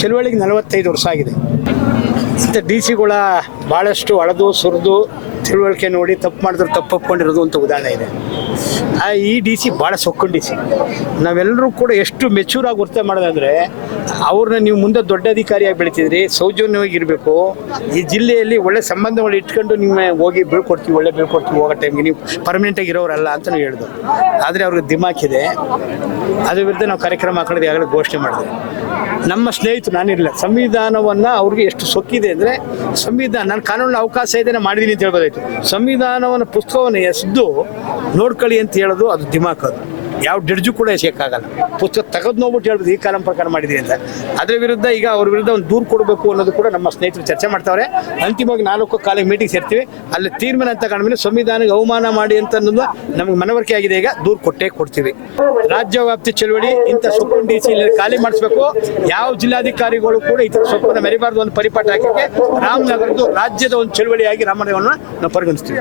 ಚಳುವಳಿಗೆ 45 ವರ್ಷ ಆಗಿದೆ. ಮತ್ತು ಡಿ ಸಿಗಳ ಭಾಳಷ್ಟು ಅಳದು ಸುರಿದು ತಿಳುವಳಿಕೆ ನೋಡಿ ತಪ್ಪು ಮಾಡಿದ್ರು ತಪ್ಪು ಒಪ್ಕೊಂಡಿರೋದು ಅಂತ ಉದಾಹರಣೆ ಇದೆ. ಈ ಡಿ ಸಿ ಭಾಳ ಸೊಕ್ಕಿನ ಡಿ ಸಿ. ನಾವೆಲ್ಲರೂ ಕೂಡ ಎಷ್ಟು ಮೆಚೂರಾಗಿ ವರ್ತನೆ ಮಾಡೋದಂದರೆ, ಅವ್ರನ್ನ ನೀವು ಮುಂದೆ ದೊಡ್ಡ ಅಧಿಕಾರಿಯಾಗಿ ಬೆಳಿತಿದ್ರಿ, ಸೌಜನ್ಯವಾಗಿ ಇರಬೇಕು. ಈ ಜಿಲ್ಲೆಯಲ್ಲಿ ಒಳ್ಳೆ ಸಂಬಂಧಗಳು ಇಟ್ಕೊಂಡು ನಿಮ್ಮ ಹೋಗಿ ಬೀಳ್ಕೊಡ್ತೀವಿ, ಒಳ್ಳೆ ಬೀಳ್ಕೊಡ್ತೀವಿ, ಹೋಗೋ ಟೈಮ್ಗೆ ನೀವು ಪರ್ಮನೆಂಟಾಗಿ ಇರೋರಲ್ಲ ಅಂತಲೂ ಹೇಳಿದ್ರು. ಆದರೆ ಅವ್ರಿಗೆ ದಿಮಾಕಿದೆ. ಅದ್ರ ವಿರುದ್ಧ ನಾವು ಕಾರ್ಯಕ್ರಮ ಹಾಕೊಳ್ಳೋದು ಈಗಾಗಲೇ ಘೋಷಣೆ ಮಾಡಿದೆ. ನಮ್ಮ ಸ್ನೇಹಿತರು, ನಾನಿರಲಿಲ್ಲ, ಸಂವಿಧಾನವನ್ನು ಅವ್ರಿಗೆ ಎಷ್ಟು ಸೊಕ್ಕಿದೆ ಅಂದರೆ, ನಾನು ಕಾನೂನಿನ ಅವಕಾಶ ಇದೆ ಮಾಡಿದ್ದೀನಿ ಅಂತ ಹೇಳ್ಬೋದಾಯ್ತು. ಸಂವಿಧಾನವನ್ನು ಪುಸ್ತಕವನ್ನು ಎಸೆದು ನೋಡ್ಕೊಳ್ಳಿ ಅಂತ ಹೇಳೋದು ಅದು ದಿಮಾಕ್. ಅದು ಯಾವ ಜಡ್ಜು ಕೂಡ ಎಸೆಯೋಕ್ಕಾಗಲ್ಲ. ಪುಸ್ತಕ ತೆಗೆದು ನೋಡ್ಬಿಟ್ಟು ಹೇಳ್ಬೋದು ಈ ಕಾನೂನು ಪ್ರಕಾರ ಮಾಡಿದ್ದೀನಿ ಅಂತ. ಅದರ ವಿರುದ್ಧ ಈಗ ಅವ್ರ ವಿರುದ್ಧ ಒಂದು ದೂರು ಕೊಡಬೇಕು ಅನ್ನೋದು ಕೂಡ ನಮ್ಮ ಸ್ನೇಹಿತರು ಚರ್ಚೆ ಮಾಡ್ತಾವ್ರೆ. ಅಂತಿಮವಾಗಿ 4 ಕಾಲಿಗೆ ಮೀಟಿಂಗ್ ಸೇರ್ತೀವಿ. ಅಲ್ಲಿ ತೀರ್ಮಾನ ಅಂತ ಕಾಣ್ಮೇಲೆ ಸಂವಿಧಾನಕ್ಕೆ ಅವಮಾನ ಮಾಡಿ ಅಂತ ಅನ್ನೋದು ನಮಗೆ ಮನವರಿಕೆ ಆಗಿದೆ. ಈಗ ದೂರು ಕೊಡ್ತೀವಿ. ರಾಜ್ಯ ವ್ಯಾಪ್ತಿ ಚಳುವಳಿ ಇಂಥ ಸೊಪ್ಪು ಡಿ ಸಿ ಖಾಲಿ ಮಾಡಿಸ್ಬೇಕು. ಯಾವ ಜಿಲ್ಲಾಧಿಕಾರಿಗಳು ಕೂಡ ಈ ಥರ ಸೊಪ್ಪನ್ನು ಮೆರಿಬಾರ್ದು ಒಂದು ಪರಿಪಾಠ ಹಾಕಿ ರಾಮನಗರದ್ದು ರಾಜ್ಯದ ಒಂದು ಚಳುವಳಿಯಾಗಿ ರಾಮನಗರವನ್ನು ನಾವು ಪರಿಗಣಿಸ್ತೀವಿ.